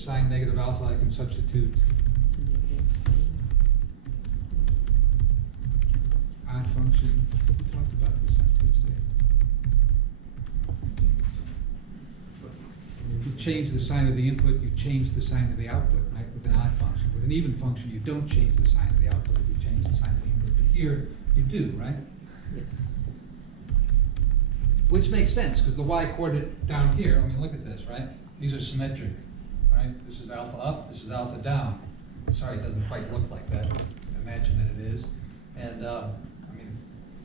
sine negative alpha, I can substitute odd function. We talked about this on Tuesday. You change the sign of the input, you change the sign of the output, right, with an odd function. With an even function, you don't change the sign of the output, you change the sign of the input. But here, you do, right? Yes. Which makes sense, because the y-coordinate down here, I mean, look at this, right? These are symmetric, right? This is alpha up, this is alpha down. Sorry, it doesn't quite look like that. Imagine that it is. And, I mean,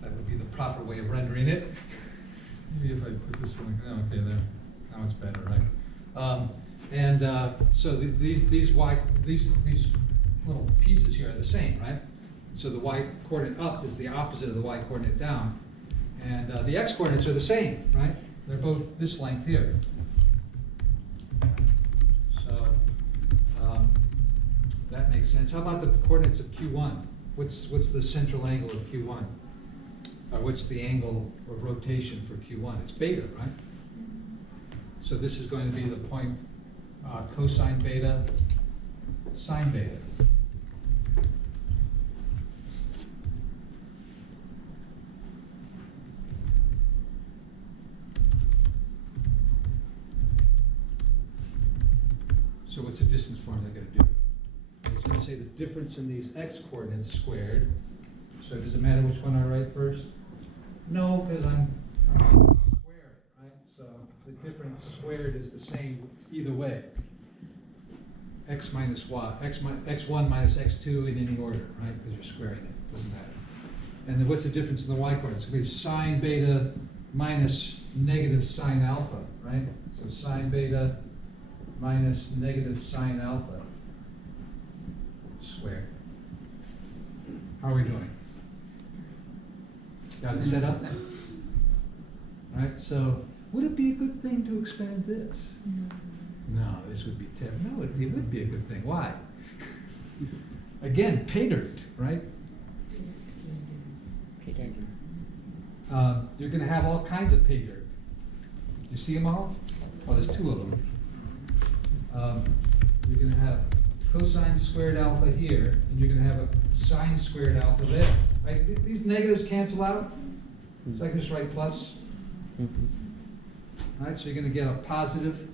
that would be the proper way of rendering it. Maybe if I put this one, oh, okay, there. Now it's better, right? So these little pieces here are the same, right? So the y-coordinate up is the opposite of the y-coordinate down. And the x-coordinates are the same, right? They're both this length here. So that makes sense. How about the coordinates of Q1? What's the central angle of Q1? Or what's the angle of rotation for Q1? It's beta, right? So this is going to be the point cosine beta, sine beta. So what's the distance formula going to do? It's going to say the difference in these x coordinates squared. So does it matter which one I write first? No, because I'm square, right? So the difference squared is the same either way. X minus y, x1 minus x2 in any order, right? Because you're squaring it, doesn't matter. And then what's the difference in the y coordinates? It's going to be sine beta minus negative sine alpha, right? So sine beta minus negative sine alpha squared. How are we doing? Got it set up? All right, so would it be a good thing to expand this? No, this would be terrible. No, it would be a good thing. Why? Again, pay dirt, right? Pay dirt. You're going to have all kinds of pay dirt. You see them all? Oh, there's two of them. You're going to have cosine squared alpha here, and you're going to have a sine squared alpha there. Right? These negatives cancel out, so I can just write plus. All right, so you're going to get a positive.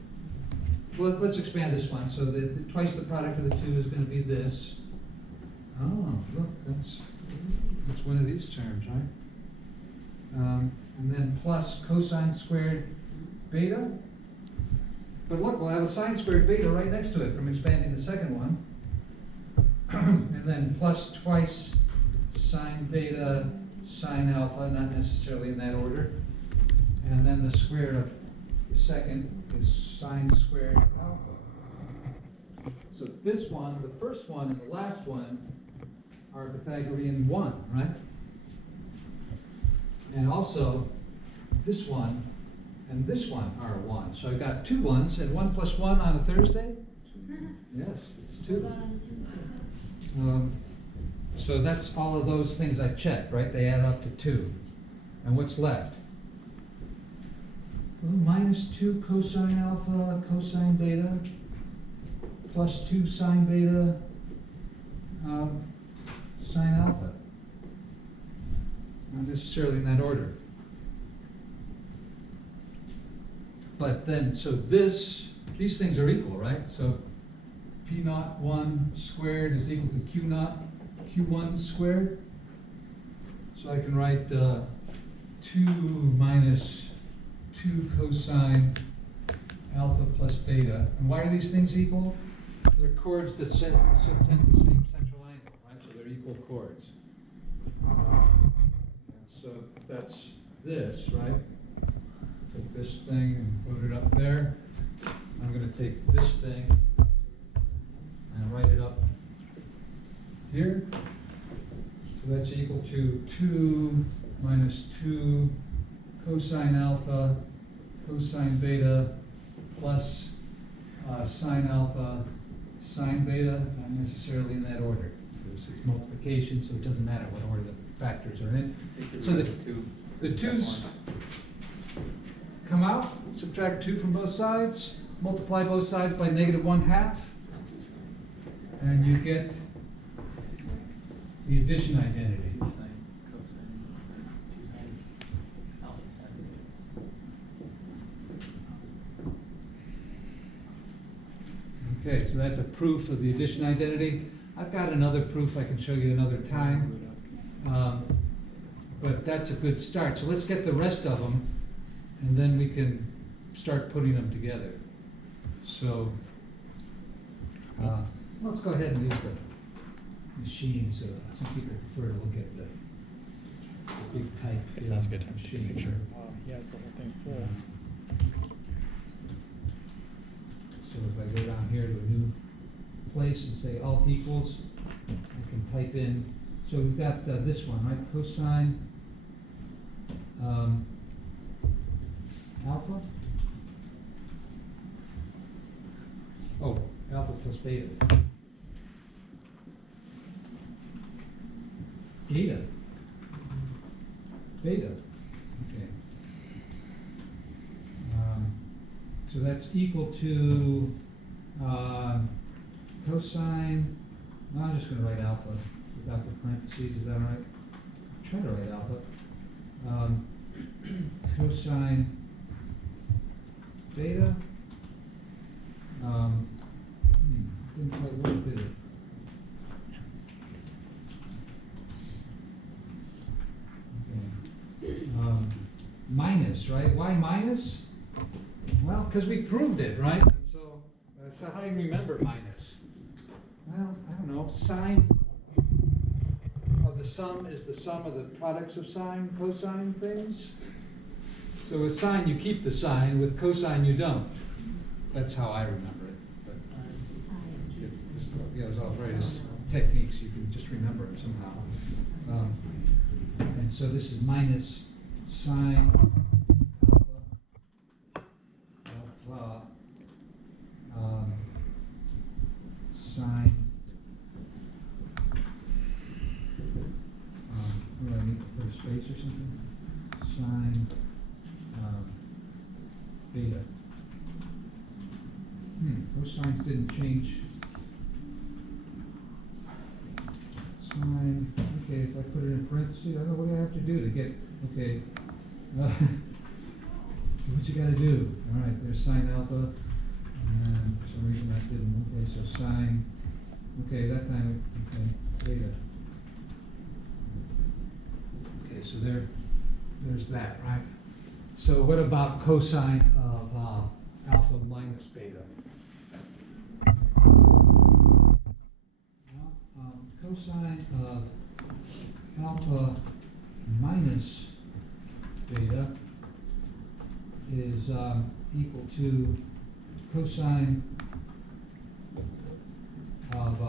Well, let's expand this one. So twice the product of the two is going to be this. Oh, look, that's one of these terms, right? And then plus cosine squared beta. But look, we'll have a sine squared beta right next to it from expanding the second one. And then plus twice sine beta sine alpha, not necessarily in that order. And then the square of the second is sine squared alpha. So this one, the first one, and the last one are Pythagorean 1, right? And also this one and this one are 1. So I've got two ones, and 1 plus 1 on a Thursday? Yes, it's 2. So that's all of those things I checked, right? They add up to 2. And what's left? Well, minus 2 cosine alpha cosine beta plus 2 sine beta sine alpha. Not necessarily in that order. But then, so these things are equal, right? So P naught 1 squared is equal to Q naught Q1 squared. So I can write 2 minus 2 cosine alpha plus beta. And why are these things equal? They're chords that subtend the same central angle, right? So they're equal chords. So that's this, right? Take this thing and put it up there. I'm going to take this thing and write it up here. So that's equal to 2 minus 2 cosine alpha cosine beta plus sine alpha sine beta, not necessarily in that order. It's multiplication, so it doesn't matter what order the factors are in. So the twos come out, subtract 2 from both sides. multiply both sides by -1/2, and you get the addition identity. Sine, cosine, 2 sine, alpha sine. Okay, so that's a proof of the addition identity. I've got another proof I can show you another time. But that's a good start. So let's get the rest of them, and then we can start putting them together. So let's go ahead and use the machine. So some people prefer to look at the big type. Guess that's a good time to take a machine. picture. Wow, yeah, it's the whole thing full. So if I go down here to a new place and say alt equals, I can type in, so we've got this one, right? Cosine alpha. Oh, alpha plus beta. Beta. Beta. Okay. So that's equal to cosine. No, I'm just going to write alpha without the parentheses. Is that all right? Try to write alpha. Cosine beta. Didn't quite work, did it? Okay. Minus, right? Why minus? Well, because we proved it, right? So how do you remember minus? Well, I don't know. Sine of the sum is the sum of the products of sine, cosine things. So with sine, you keep the sign. With cosine, you don't. That's how I remember it. But there's all various techniques. You can just remember it somehow. And so this is minus sine alpha sine. What do I need to put a space or something? Sine beta. Those signs didn't change. Sine. Okay, if I put it in parentheses, I don't know what I have to do to get. Okay. What you got to do? All right. There's sine alpha. And for some reason that didn't. Okay, so sine. Okay, that time. Okay, beta. Okay, so there's that, right? So what about cosine of alpha minus beta? Well, cosine of alpha minus beta is equal to cosine of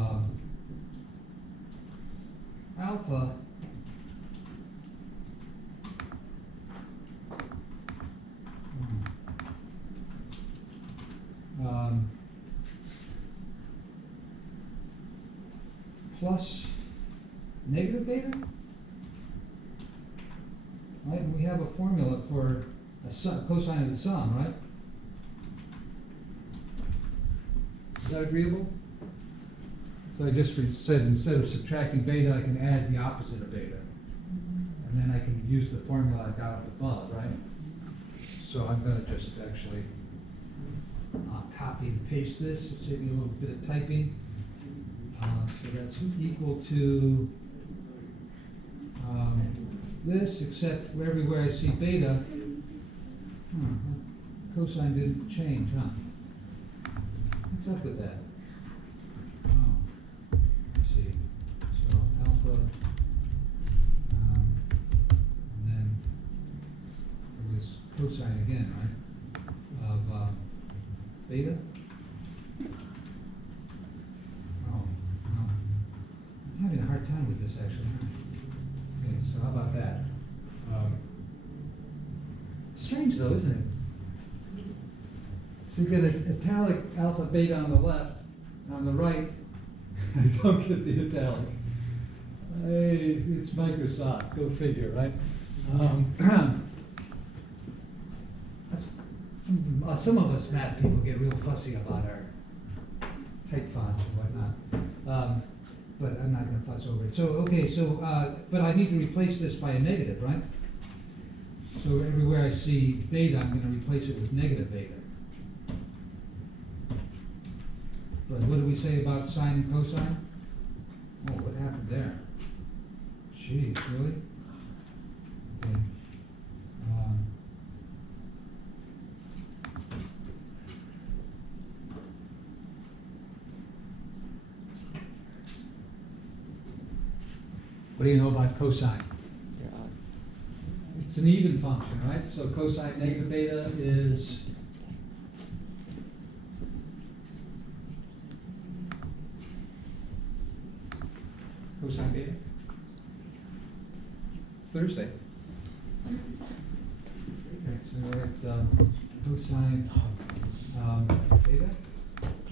alpha plus negative beta, right? And we have a formula for a cosine of the sum, right? Is that agreeable? So I just said instead of subtracting beta, I can add the opposite of beta. And then I can use the formula I got up above, right? So I'm going to just actually copy and paste this. Save me a little bit of typing. So that's equal to this, except everywhere I see beta, cosine didn't change, huh? What's up with that? Oh, I see. So alpha, and then it was cosine again, right? Of beta. Oh, no. I'm having a hard time with this actually. Okay, so how about that? Strange though, isn't it? So you get an italic alpha beta on the left, and on the right, I don't get the italic. Hey, it's Microsoft, go figure, right? That's Some of us math people get real fussy about our type fonts and whatnot. But I'm not gonna fuss over it. So, okay, so, but I need to replace this by a negative, right? So everywhere I see beta, I'm gonna replace it with negative beta. But what do we say about sine and cosine? Oh, what happened there? Jeez, really? Okay. What do you know about cosine? They're odd. It's an even function, right? So cosine negative beta is cosine beta? It's Thursday. Okay, so we're at cosine beta.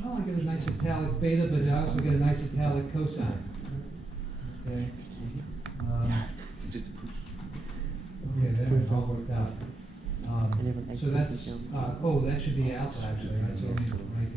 Oh, I get a nice italic beta, but I also get a nice italic cosine. Okay. Just Okay, there, it's all worked out. So that's, oh, that should be alpha actually, right? So let me write